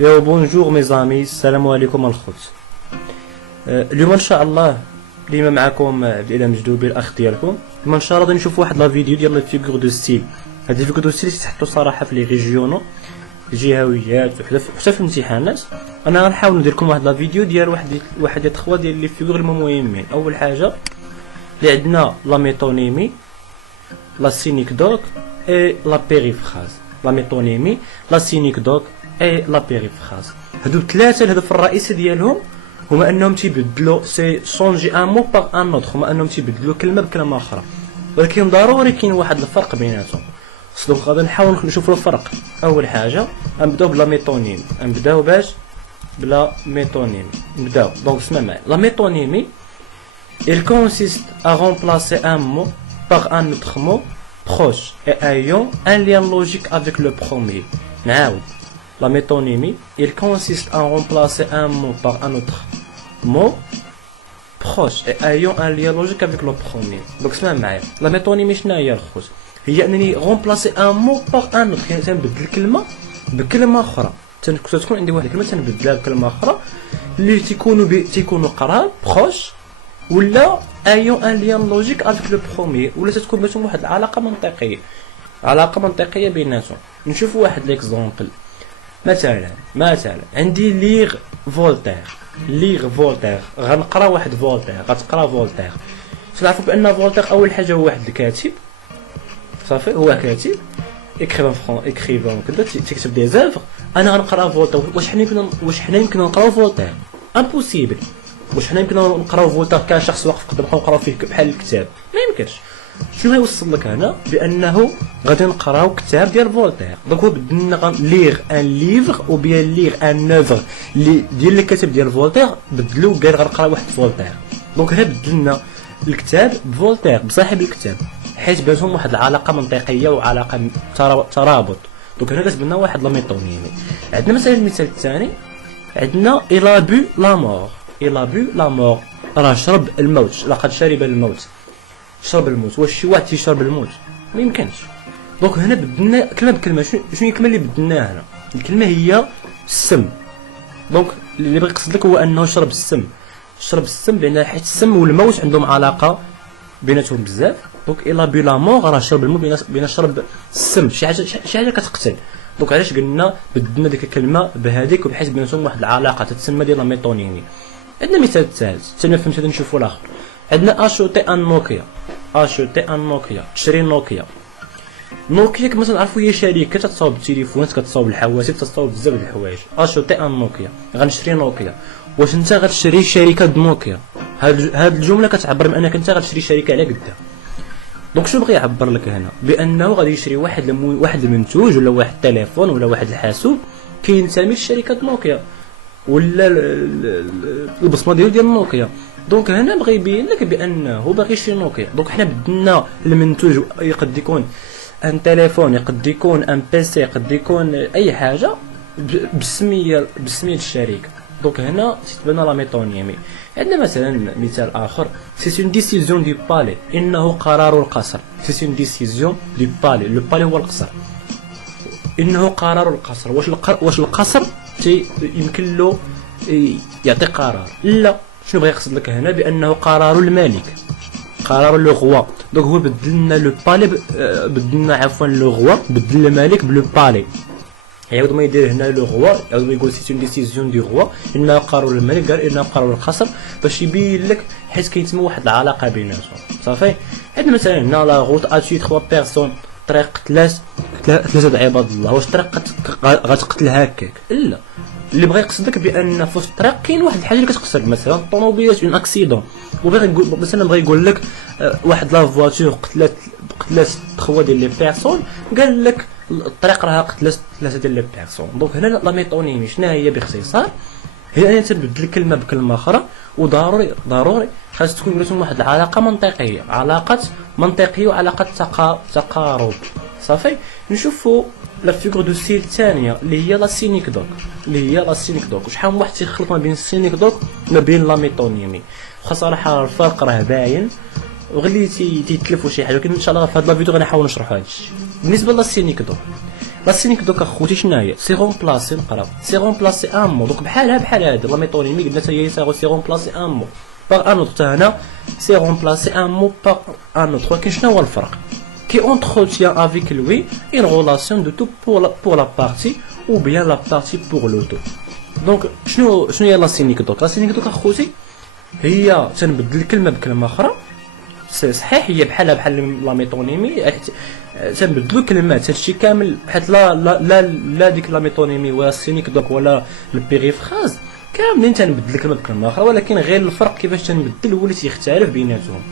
يو بونجور ميزامي، السلام عليكم الخوت. اليوم ان شاء الله ديما معكم الى مجدوبي الاخ ديالكم. اليوم ان شاء الله غادي نشوف واحد لا فيديو ديال لي فيغور دو ستيل. هاد الفيغور دو ستيل تحطوا صراحه في لي ريجيونو الجهويات وحتى في الامتحانات. انا غنحاول ندير لكم واحد لا فيديو ديال واحد يا تخوا ديال لي فيغور المهمين. اول حاجه اللي عندنا لا ميتونيمي، لا سينيكدوك اي لا بيريفراز. لا ميتونيمي، لا سينيكدوك اي لا بيريفراز. هادو الثلاثه الهدف الرئيسي ديالهم هما انهم تيبدلوا سي شونجي ان مو باغ ان اوتر، هما انهم تيبدلوا كلمه بكلمه اخرى، ولكن ضروري كاين واحد الفرق بيناتهم. دونك غادي نحاول نشوفوا الفرق. اول حاجه غنبداو بلا ميتونيم، نبداو باش بلا ميتونيم نبداو. دونك اسمع معايا، لا ميتونيمي il consiste à remplacer un mot par un autre mot proche et ayant un lien logique avec le premier. نعاود. La métonymie, il consiste à remplacer un mot par un autre mot proche et ayant un lien logique avec le premier. Donc اسمع معايا، la métonymie شنو هي الخوت؟ هي انني remplacer un mot par un autre، يعني تنبدل الكلمه بكلمه اخرى. تكون عندي واحد الكلمه تنبدلها بكلمه اخرى اللي تيكونوا قراب بروش، ولا ايون ان ليان لوجيك افيك لو بروميير، ولا تكون بيناتهم واحد العلاقه منطقيه بيناتهم. نشوفوا واحد ليكزومبل. مثلا عندي ليغ فولتير، غنقرا واحد فولتير، غتقرا فولتير. تعرفوا بان فولتير اول حاجه هو واحد الكاتب، صافي، هو كاتب اكريفون كذا تكتب دي زافغ. انا غنقرا فولتير. واش حنا يمكن نقراو فولتير؟ امبوسيبل. واش حنا يمكن نقراو فولتير كان شخص واقف قدام نقراو فيه بحال الكتاب؟ ما يمكنش. شنو غيوصل لك هنا؟ بانه غادي نقراو كتاب ديال فولتير. دونك هو بدلنا ليغ ان ليفر او بيان ليغ ان نوفر اللي ديال الكاتب ديال فولتير، بدلو قال غنقرا واحد فولتير. دونك هنا بدلنا الكتاب بفولتير بصاحب الكتاب، حيت بينهم واحد العلاقه منطقيه وعلاقه ترابط. دونك هنا كتبنا واحد لا ميتونيمي. عندنا مثلا المثال الثاني، عندنا إلابو لا مور، راه شرب الموت، لقد شرب الموت. شرب الموت، واش شي واحد تيشرب الموت؟ ما يمكنش. دونك هنا بدلنا كلمه بكلمه. شنو هي الكلمه اللي بدلناها هنا؟ الكلمه هي السم. دونك اللي بغى يقصد لك هو انه شرب السم لان حيت السم والموت عندهم علاقه بيناتهم بزاف. دونك إلابو لا مور راه شرب الموت بين شرب السم، شي حاجه كتقتل. دونك علاش قلنا بدلنا ديك الكلمه بهذيك، وبحيث بيناتهم واحد العلاقه تتسمى ديال لا ميتونيمي. عندنا مثال ثالث حتى فهمت. نشوفوا الاخر. عندنا اشوتي ان نوكيا، تشري نوكيا كما تنعرفوا هي شركه تتصاوب بالتليفونات، كتصاوب الحواسيب، تتصاوب بزاف د الحوايج. اشوتي ان نوكيا، غنشري نوكيا. واش انت غتشري شركه نوكيا؟ هاد الجمله كتعبر بانك انت غتشري شركه على قدها. دونك شنو بغى يعبر لك هنا؟ بانه غادي يشري واحد المنتوج ولا واحد التليفون ولا واحد الحاسوب كينتمي لشركه نوكيا ولا البصمه ديال نوكيا. دونك هنا بغى يبين لك بانه باغي يشري نوكيا. دونك حنا بدلنا المنتوج، يقد يكون ان تليفون، يقد يكون ان بيسي، يقد يكون اي حاجه بسميه الشركه. دونك هنا تتبنى لا ميتونيمي. عندنا مثلا مثال اخر، سي اون ديسيزيون دو بالي، انه قرار القصر. سي اون ديسيزيون دو بالي، لو بالي هو القصر، انه قرار القصر. واش القصر يمكن له يعطي قرار؟ لا. شنو بغى يقصد لك هنا؟ بانه قرار الملك، قرار لو غوا. دونك هو بدلنا لو بالي لو غوا، بدل الملك بلو بالي. يعاود ما يدير هنا لو غوا، يعاود ما يقول سي اون ديسيزيون دو غوا، انه قرار الملك، قال انه قرار القصر، باش يبين لك حيت كيتسمى واحد العلاقه بيناتهم. صافي. عندنا مثلا هنا لا غوت اتي 3 بيرسون، طريق ثلاثه عباد الله. واش الطريق غتقتل هكاك؟ لا. اللي بغى يقصد لك بان في الطريق كاين واحد الحاجه اللي كتقصد، مثلا الطوموبيلات اون اكسيدون، وبغى يقول مثلا بغى يقول لك واحد لا فواتور قتلت 3 ديال لي بيرسون، قال لك الطريق راها قتلت 3 ديال لي بيرسون. دونك هنا لا ميتونيمي شنو هي باختصار؟ هي ان تبدل الكلمه بكلمه اخرى، وضروري خاص تكون بيناتهم واحد العلاقه منطقيه وعلاقه تقارب. صافي. نشوفوا لا فيغور دو ستيل الثانيه اللي هي لا سينيكدوك. وشحال من واحد تيخلط ما بين السينيكدوك ما بين لا ميتونيمي. واخا صراحه الفرق راه باين وغلي تيتلفوا شي حاجه، ولكن ان شاء الله في هذا الفيديو غنحاول نشرحوا هذا الشيء. بالنسبه للسينيكدوك، لا سينيك دوك اخوتي شنو هي؟ سي رومبلاسي نقراو سي رومبلاسي ان مو دوك بحال هاد لا ميتونيمي قلنا حتى هي سي رومبلاسي ان مو باغ ان اوتر. حتى هنا سي رومبلاسي ان مو باغ ان اوتر. ولكن شنو هو الفرق؟ كي اونتروتيان افيك لوي اون ريلاسيون دو تو بور لا بارتي ou bien la partie pour l'auto. دونك شنو هي لا سينيك دوك؟ لا سينيك دوك اخوتي هي تنبدل الكلمه بكلمه اخرى. صحيح هي بحال لا ميتونيمي تنبدلوا كلمات هادشي كامل حيت لا ديك لا ميتونيمي ولا سينيك دوك ولا البيريفراز كاملين تنبدل الكلمه بكلمه اخرى، ولكن غير الفرق كيفاش تنبدل هو اللي تيختلف بيناتهم.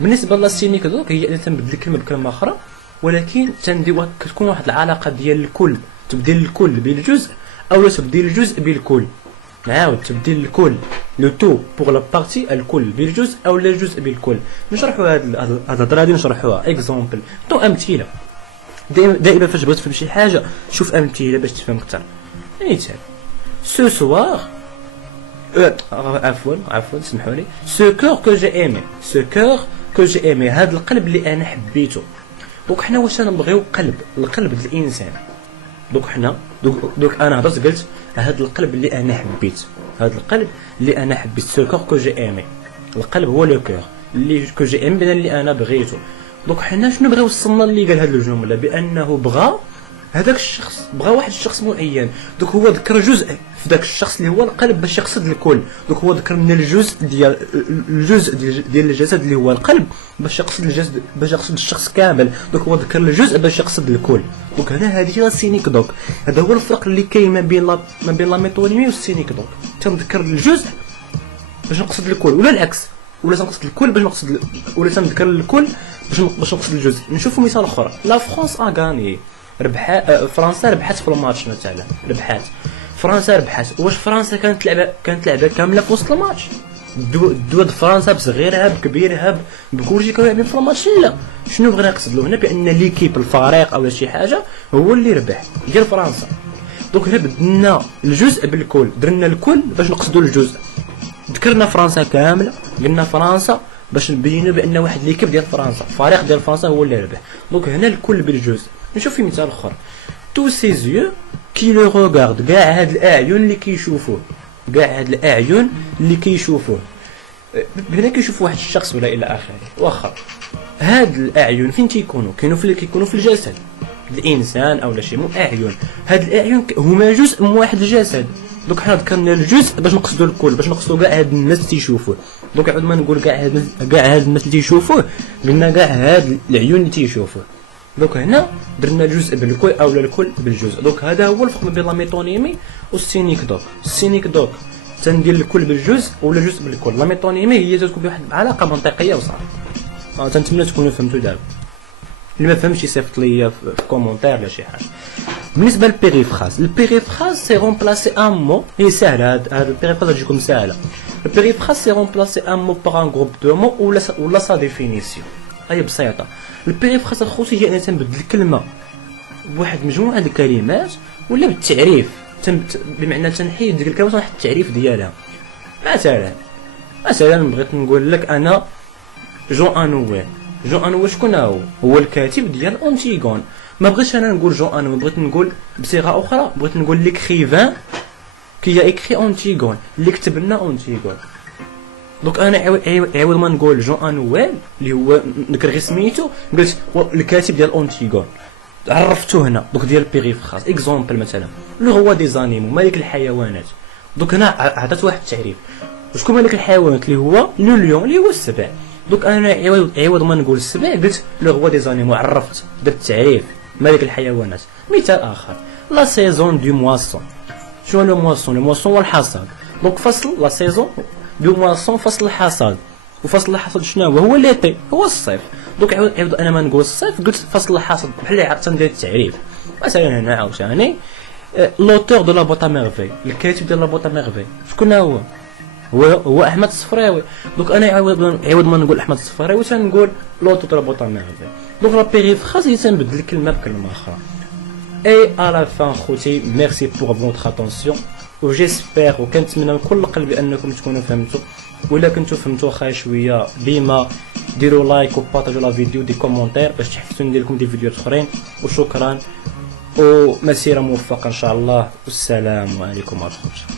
بالنسبه للسينيك دوك هي انني تنبدل الكلمه بكلمه اخرى، ولكن تندير كتكون واحد العلاقه ديال الكل، تبديل الكل بالجزء او تبديل الجزء بالكل. نعاود تبديل الكل لو تو بوغ لا بارتي الكل بالجزء او لا الجزء بالكل. نشرحوا هاد الهضره هادي نشرحوها اكزومبل تو امثله. دائما فاش بغيت تفهم شي حاجه شوف امثله باش تفهم اكثر. مثال سو سوار عفوا سمحوا لي سو كور كو جي ايمي سو كور كو جي ايمي هاد القلب اللي انا حبيته. دونك حنا واش نبغيو القلب ديال الانسان. دوك حنا دوك انا هضرت قلت هذا القلب اللي انا حبيت، هذا القلب اللي انا حبيت سو كور كو جي ايمي. القلب هو لو كور اللي كو جي ايمي اللي انا بغيته. دوك حنا شنو بغا وصلنا اللي قال هذه الجمله بانه بغى هذاك الشخص، بغى واحد الشخص معين. دوك هو ذكر جزء في ذاك الشخص اللي هو القلب باش يقصد الكل. دوك هو ذكر من الجزء ديال الجسد اللي هو القلب باش يقصد الجسد، باش يقصد الشخص كامل. دوك هو ذكر الجزء باش يقصد الكل. دوك هنا هذه لا سينيك دوك. هذا هو الفرق اللي كاين ما بين لا ميتونيمي والسينيك دوك. تنذكر الجزء باش نقصد الكل ولا العكس، ولا تنقصد الكل باش نقصد ولا تنذكر الكل باش نقصد الجزء. نشوفوا مثال اخر. لا فرانس غاني فرنسا ربحت في الماتش مثلا، ربحت فرنسا ربحت. واش فرنسا كانت لعبه كامله في وسط الماتش؟ دود فرنسا بصغيرها بكبيرها بكلشي كانوا لاعبين في الماتش؟ لا. شنو بغينا نقصد له هنا؟ بان ليكيب الفريق او شي حاجه هو اللي ربح ديال فرنسا. دونك هنا بدلنا الجزء بالكل، درنا الكل باش نقصدوا الجزء. ذكرنا فرنسا كامله، قلنا فرنسا باش نبينوا بان واحد ليكيب ديال فرنسا، الفريق ديال فرنسا هو اللي ربح. دونك هنا الكل بالجزء. نشوف في مثال اخر. تو سيزيو كي لو روغارد، كاع هاد الاعين اللي كيشوفوه، كاع هاد الاعين اللي كيشوفوه. هنا كيشوف واحد الشخص ولا الى اخره. واخا هاد الاعين فين كيكونوا في الجسد الانسان او لا شي مو اعين. هاد الاعين هما جزء من واحد الجسد. دوك حنا ذكرنا الجزء باش نقصدوا الكل، باش نقصدوا كاع هاد الناس اللي تيشوفوه. دوك عاد ما نقول كاع هاد الناس اللي تيشوفوه، قلنا كاع هاد العيون اللي تيشوفوه. دوك هنا درنا الجزء بالكل او الكل بالجزء. دوك هذا هو الفرق بين لا ميتونيمي والسينيك دوك. السينيك دوك تندير الكل بالجزء ولا الجزء بالكل. لا ميتونيمي هي تكون بواحد العلاقه منطقيه وصافي. تنتمنى تكونوا فهمتوا دابا. اللي ما فهمش يصيفط لي في كومونتير ولا شي حاجه. بالنسبه للبيريفراز، البيريفراز سي رومبلاسي ان مو. هي سهله، هاد البيريفراز تجيكم سهله. البيريفراز سي رومبلاسي ان مو باغ ان جروب دو مو ولا سا ديفينيسيون. هي بسيطه. البيريفراز الخصوصي هي ان تنبدل الكلمه بواحد مجموعه د الكلمات ولا بالتعريف، بمعنى تنحيد ديك الكلمه ونحط التعريف ديالها. مثلا بغيت نقول لك انا جون انويل شكون هو الكاتب ديال اونتيغون. ما بغيتش انا نقول جون انويل، بغيت نقول بصيغه اخرى، بغيت نقول ليكريفان كي ايكري اونتيغون، اللي كتب لنا اونتيغون. دونك انا عوض ما نقول جون انويل اللي هو نذكر غير سميتو، قلت الكاتب ديال اونتيغون، عرفتو هنا. دونك ديال بيريفراز اكزومبل مثلا لو هو دي زانيمو، ملك الحيوانات. دونك هنا عطات واحد التعريف. شكون ملك الحيوانات؟ اللي هو لو ليون، اللي هو السبع. دونك انا عوض ما نقول السبع قلت لو هو دي زانيمو، عرفت درت التعريف ملك الحيوانات. مثال اخر لا سيزون دو مواسون. شنو لو مواسون؟ لو مواسون هو الحصاد. دونك فصل لا سيزون دو مواسون، فصل الحصاد. وفصل الحصاد شنو هو ليتي، هو الصيف. دونك عوض انا ما نقول الصيف قلت فصل الحصاد، بحال اللي عرفت ندير التعريف. مثلا هنا عاوتاني لوتور دو لا بوطا ميرفي، الكاتب ديال لا بوطا ميرفي شكون هو احمد الصفراوي. دونك انا عوض ما نقول احمد الصفراوي تنقول لوتور دو لا بوطا ميرفي. دونك لا بيريفراز هي تنبدل الكلمه بكلمه اخرى. اي على فان خوتي، ميرسي بور فوتر اتونسيون و جيسبر وكنتمنى من كل قلبي انكم تكونوا فهمتوا. ولا كنتو فهمتوا خا شويه ديما ديروا لايك وبارطاجيو لا فيديو، دي كومونتير باش تحفزوني ندير لكم دي فيديوهات اخرين. وشكرا. ومسيرة موفقة إن شاء الله، والسلام عليكم ورحمة الله.